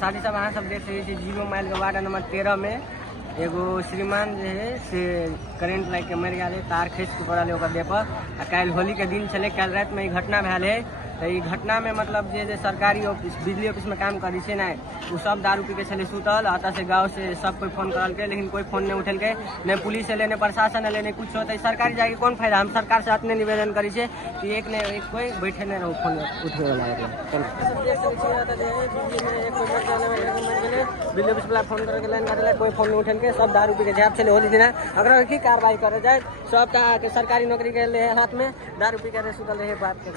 साथी सब अहाँ सब देख रहे छी जीरो माइल के वार्ड नंबर 13 में एगो श्रीमान जो है से करेंट लाइट के मर गए, तार खींच के पड़ल ओकर देह पर। कल होली के दिन चले, कल रात में घटना भेल है। तो ये घटना में मतलब जे सरकारी ऑफिस बिजली ऑफिस में काम करी से ना वो सब दारू पी के चले सुतल। आता से गाँव से सब कोई फोन करल के, लेकिन कोई फोन नहीं उठल के, न पुलिस एले न प्रशासन एले न कुछ होता है। सरकारी जाके कौन फायदा। हम सरकार से अपने निवेदन करी से कि एक ने एक कोई बैठे नहीं रहो फोन उठे वाला बिजली ऑफिस वाला फोन करके लाइन काटे, कोई फोन नहीं उठल के, सब दारू पी के झाप चले होली दिन। अगर की कार्रवाई करे जाए, सब सरकारी नौकरी के ले हाथ में दारू पी के सुतल रहे बात कर।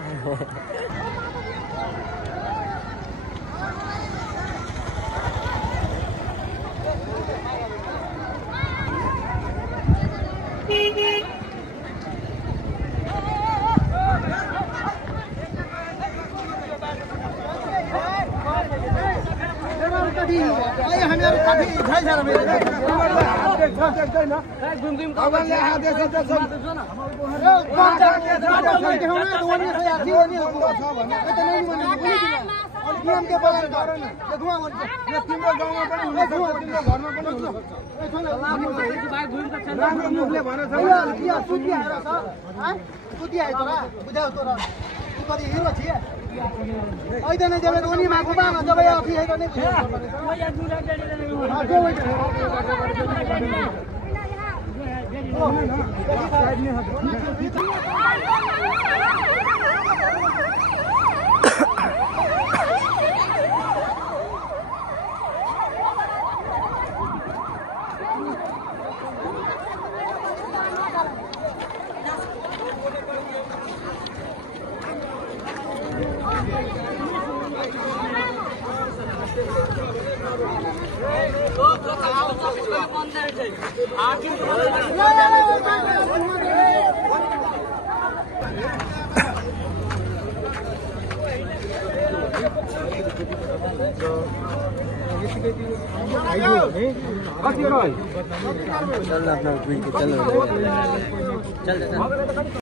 चल